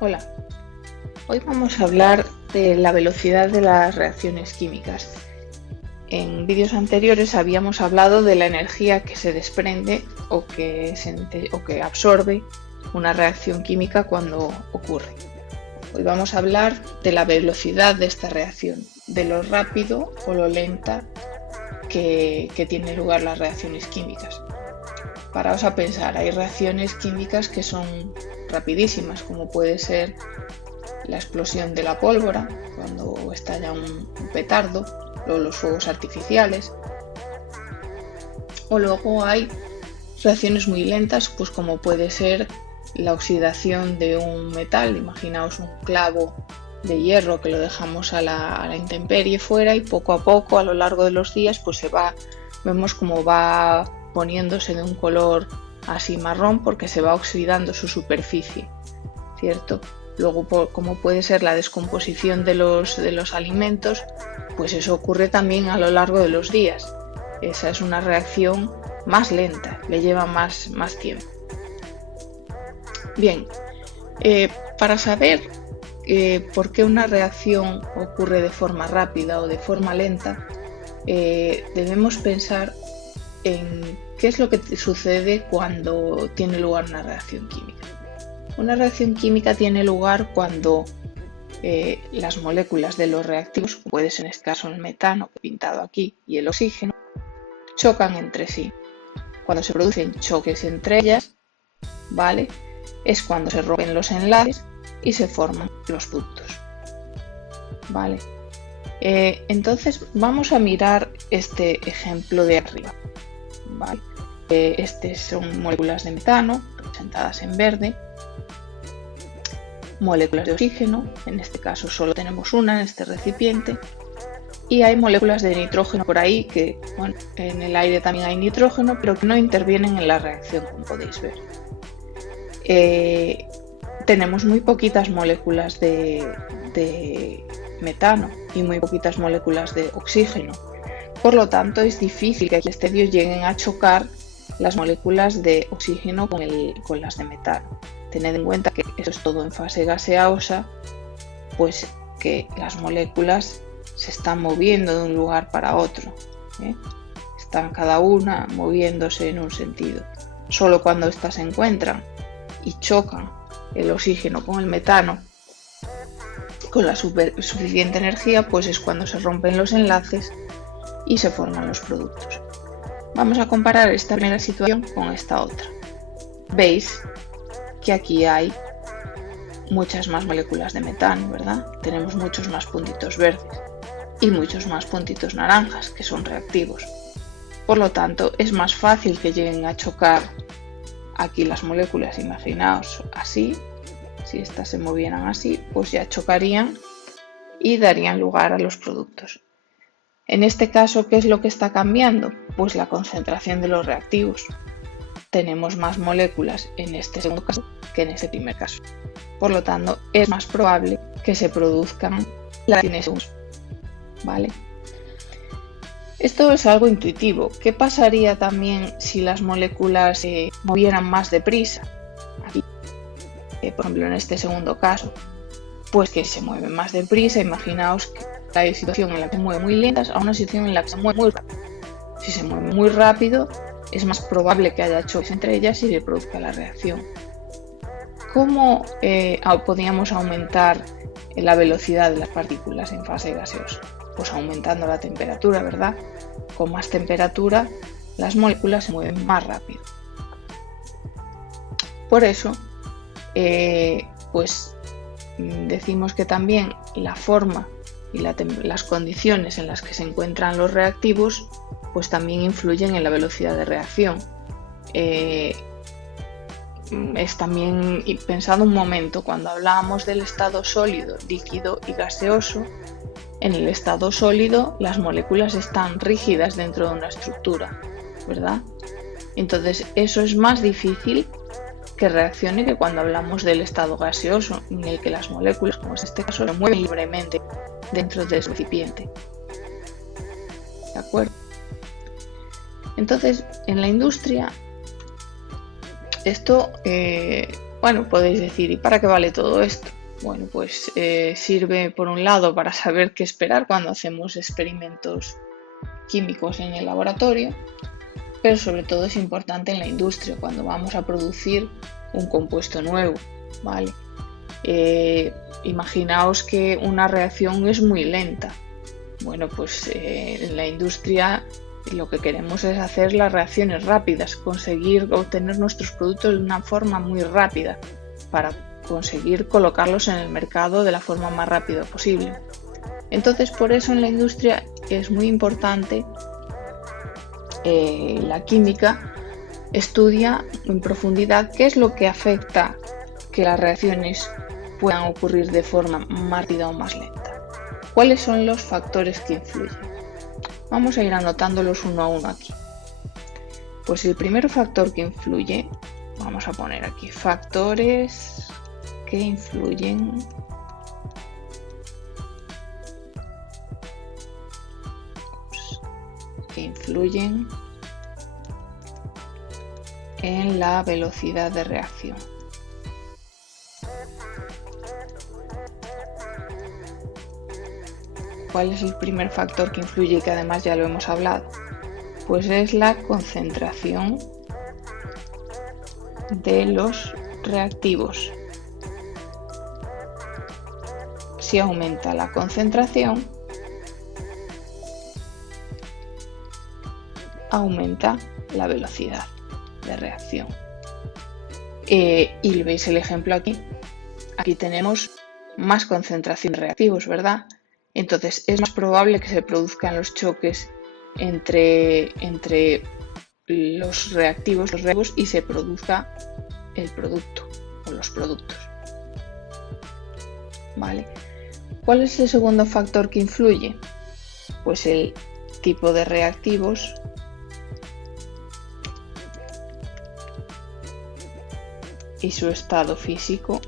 Hola, hoy vamos a hablar de la velocidad de las reacciones químicas. En vídeos anteriores habíamos hablado de la energía que se desprende o que absorbe una reacción química cuando ocurre. Hoy vamos a hablar de la velocidad de esta reacción, de lo rápido o lo lenta que tienen lugar las reacciones químicas. Paraos a pensar, hay reacciones químicas que son rapidísimas, como puede ser la explosión de la pólvora cuando estalla un petardo, o los fuegos artificiales. O luego hay reacciones muy lentas, pues como puede ser la oxidación de un metal. Imaginaos un clavo de hierro que lo dejamos a la intemperie fuera y poco a poco a lo largo de los días pues vemos cómo va poniéndose de un color así marrón porque se va oxidando su superficie, ¿cierto? Luego, como puede ser la descomposición de los alimentos, pues eso ocurre también a lo largo de los días. Esa es una reacción más lenta, le lleva más tiempo. Bien, para saber por qué una reacción ocurre de forma rápida o de forma lenta, debemos pensar en qué es lo que sucede cuando tiene lugar una reacción química. Una reacción química tiene lugar cuando las moléculas de los reactivos, como puede ser en este caso el metano pintado aquí y el oxígeno, chocan entre sí. Cuando se producen choques entre ellas, ¿vale? Es cuando se rompen los enlaces y se forman los productos, ¿vale? Entonces vamos a mirar este ejemplo de arriba, ¿vale? Estas son moléculas de metano representadas en verde, moléculas de oxígeno, en este caso solo tenemos una en este recipiente, y hay moléculas de nitrógeno por ahí que, bueno, en el aire también hay nitrógeno, pero que no intervienen en la reacción, como podéis ver. Tenemos muy poquitas moléculas de metano y muy poquitas moléculas de oxígeno. Por lo tanto, es difícil que aquí lleguen a chocar las moléculas de oxígeno con las de metano. Tened en cuenta que eso es todo en fase gaseosa, pues que las moléculas se están moviendo de un lugar para otro, ¿eh? Están cada una moviéndose en un sentido. Solo cuando éstas se encuentran y chocan el oxígeno con el metano con la suficiente energía, pues es cuando se rompen los enlaces y se forman los productos. Vamos a comparar esta primera situación con esta otra. Veis que aquí hay muchas más moléculas de metano, ¿verdad? Tenemos muchos más puntitos verdes y muchos más puntitos naranjas, que son reactivos. Por lo tanto, es más fácil que lleguen a chocar aquí las moléculas. Imaginaos así, si estas se movieran así, pues ya chocarían y darían lugar a los productos. En este caso, ¿qué es lo que está cambiando? Pues la concentración de los reactivos. Tenemos más moléculas en este segundo caso que en este primer caso. Por lo tanto, es más probable que se produzcan reacciones, ¿vale? Esto es algo intuitivo. ¿Qué pasaría también si las moléculas se movieran más deprisa? Aquí, por ejemplo, en este segundo caso, pues que se mueven más deprisa. Imaginaos que hay situación en la que se mueven muy lentas a una situación en la que se mueven muy rápido. Si se mueven muy rápido, es más probable que haya choques entre ellas y se produzca la reacción. ¿Cómo podríamos aumentar la velocidad de las partículas en fase gaseosa? Pues aumentando la temperatura, ¿verdad? Con más temperatura, las moléculas se mueven más rápido. Por eso, pues decimos que también la forma y las condiciones en las que se encuentran los reactivos pues también influyen en la velocidad de reacción. Es también, pensado un momento, cuando hablábamos del estado sólido, líquido y gaseoso, en el estado sólido las moléculas están rígidas dentro de una estructura, ¿verdad? Entonces eso es más difícil que reaccione que cuando hablamos del estado gaseoso, en el que las moléculas, como es este caso, se mueven libremente dentro del recipiente. ¿De acuerdo? Entonces, en la industria, esto Bueno, podéis decir, ¿y para qué vale todo esto? Bueno, pues sirve por un lado para saber qué esperar cuando hacemos experimentos químicos en el laboratorio, pero sobre todo es importante en la industria, cuando vamos a producir un compuesto nuevo, ¿vale? Imaginaos que una reacción es muy lenta. Bueno, pues en la industria lo que queremos es hacer las reacciones rápidas, conseguir obtener nuestros productos de una forma muy rápida para conseguir colocarlos en el mercado de la forma más rápida posible. Entonces, por eso en la industria es muy importante la química estudia en profundidad qué es lo que afecta que las reacciones puedan ocurrir de forma más rápida o más lenta. ¿Cuáles son los factores que influyen? Vamos a ir anotándolos uno a uno aquí. Pues el primer factor que influye, vamos a poner aquí factores que influyen en la velocidad de reacción. ¿Cuál es el primer factor que influye y que además ya lo hemos hablado? Pues es la concentración de los reactivos. Si aumenta la concentración, aumenta la velocidad de reacción. Y veis el ejemplo aquí. Aquí tenemos más concentración de reactivos, ¿verdad? Entonces es más probable que se produzcan los choques entre los reactivos y se produzca el producto o los productos. ¿Vale? ¿Cuál es el segundo factor que influye? Pues el tipo de reactivos y su estado físico.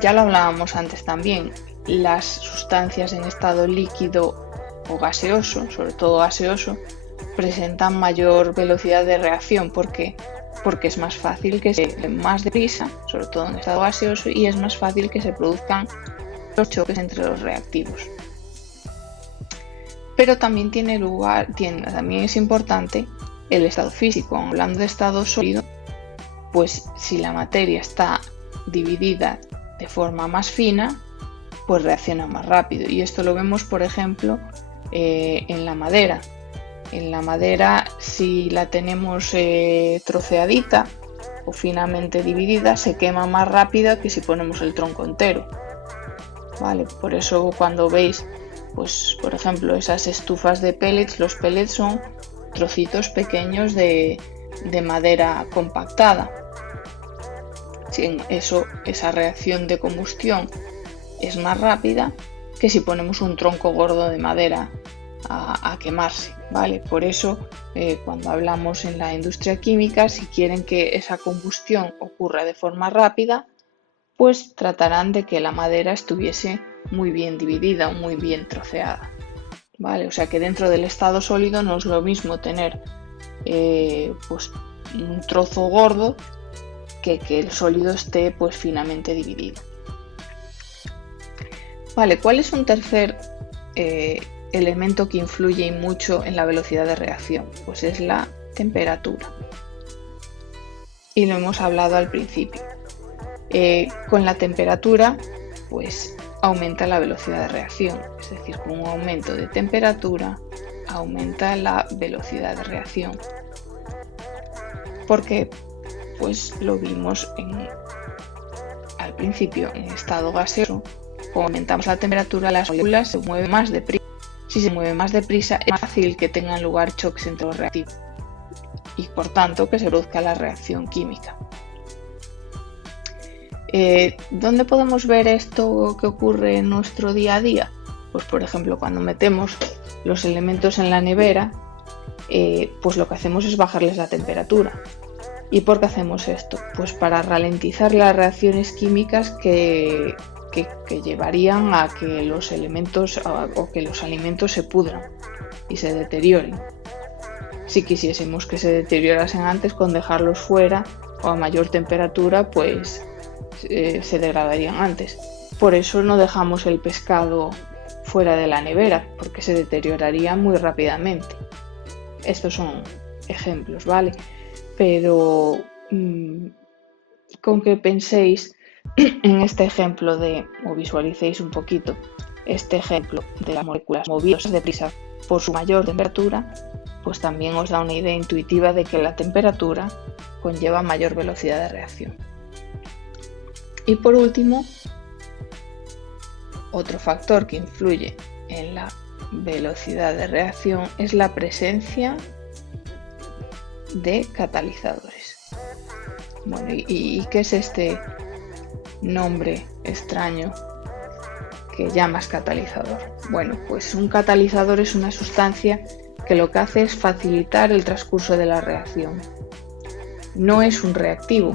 Ya lo hablábamos antes también, las sustancias en estado líquido o gaseoso, sobre todo gaseoso, presentan mayor velocidad de reacción. ¿Por qué? Porque es más fácil que se den más deprisa, sobre todo en estado gaseoso, y es más fácil que se produzcan los choques entre los reactivos. Pero también también es importante el estado físico. Hablando de estado sólido, pues si la materia está dividida de forma más fina, pues reacciona más rápido. Y esto lo vemos, por ejemplo, en la madera. En la madera, si la tenemos troceadita o finamente dividida, se quema más rápido que si ponemos el tronco entero. ¿Vale? Por eso cuando veis, pues, por ejemplo, esas estufas de pellets, los pellets son trocitos pequeños de madera compactada. Esa reacción de combustión es más rápida que si ponemos un tronco gordo de madera a quemarse, ¿vale? Por eso cuando hablamos en la industria química, si quieren que esa combustión ocurra de forma rápida, pues tratarán de que la madera estuviese muy bien dividida o muy bien troceada, ¿vale? O sea que dentro del estado sólido no es lo mismo tener pues un trozo gordo que el sólido esté pues finamente dividido. Vale, ¿cuál es un tercer elemento que influye mucho en la velocidad de reacción? Pues es la temperatura. Y lo hemos hablado al principio. Con la temperatura, pues aumenta la velocidad de reacción. Es decir, con un aumento de temperatura aumenta la velocidad de reacción. Porque pues lo vimos al principio en estado gaseoso. Cuando aumentamos la temperatura, las moléculas se mueven más deprisa. Si se mueven más deprisa, es más fácil que tengan lugar choques entre los reactivos y por tanto que se produzca la reacción química. ¿Dónde podemos ver esto que ocurre en nuestro día a día? Pues por ejemplo, cuando metemos los elementos en la nevera, pues lo que hacemos es bajarles la temperatura. ¿Y por qué hacemos esto? Pues para ralentizar las reacciones químicas que llevarían a que los elementos o que los alimentos se pudran y se deterioren. Si quisiésemos que se deteriorasen antes, con dejarlos fuera o a mayor temperatura, pues se degradarían antes. Por eso no dejamos el pescado fuera de la nevera, porque se deterioraría muy rápidamente. Estos son ejemplos, ¿vale? Pero con que penséis en este ejemplo o visualicéis un poquito este ejemplo de las moléculas movidas deprisa por su mayor temperatura, pues también os da una idea intuitiva de que la temperatura conlleva mayor velocidad de reacción. Y por último, otro factor que influye en la velocidad de reacción es la presencia de catalizadores. Bueno, ¿y qué es este nombre extraño que llamas catalizador? Bueno, pues un catalizador es una sustancia que lo que hace es facilitar el transcurso de la reacción. No es un reactivo,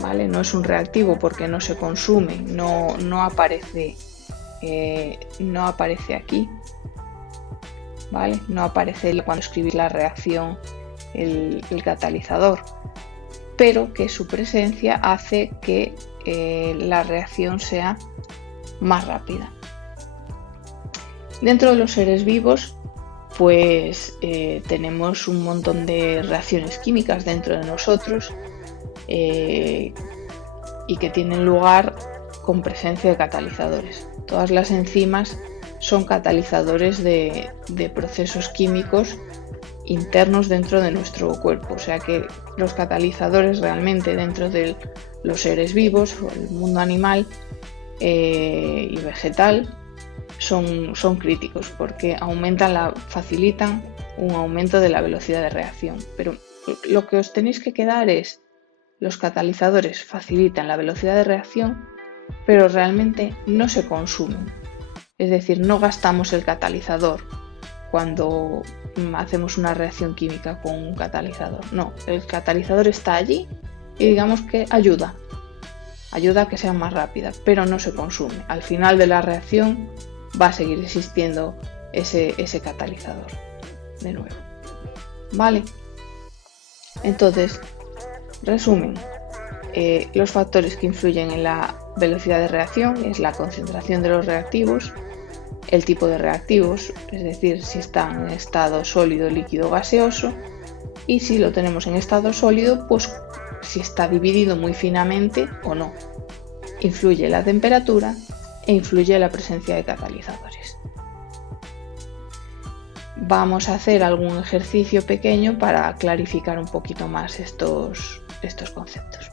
¿vale? No es un reactivo porque no se consume, no aparece aquí, ¿vale? No aparece cuando escribís la reacción el catalizador, pero que su presencia hace que la reacción sea más rápida. Dentro de los seres vivos, pues tenemos un montón de reacciones químicas dentro de nosotros y que tienen lugar con presencia de catalizadores. Todas las enzimas son catalizadores de procesos químicos internos dentro de nuestro cuerpo, o sea que los catalizadores realmente dentro de los seres vivos o el mundo animal y vegetal son críticos porque facilitan un aumento de la velocidad de reacción. Pero lo que os tenéis que quedar es: los catalizadores facilitan la velocidad de reacción, pero realmente no se consumen. Es decir, no gastamos el catalizador cuando hacemos una reacción química con un catalizador. No, el catalizador está allí y digamos que ayuda a que sea más rápida, pero no se consume. Al final de la reacción va a seguir existiendo ese catalizador de nuevo. ¿Vale? Entonces, resumen, los factores que influyen en la velocidad de reacción es la concentración de los reactivos, el tipo de reactivos, es decir, si están en estado sólido, líquido, gaseoso, y si lo tenemos en estado sólido, pues si está dividido muy finamente o no. Influye la temperatura e influye la presencia de catalizadores. Vamos a hacer algún ejercicio pequeño para clarificar un poquito más estos conceptos.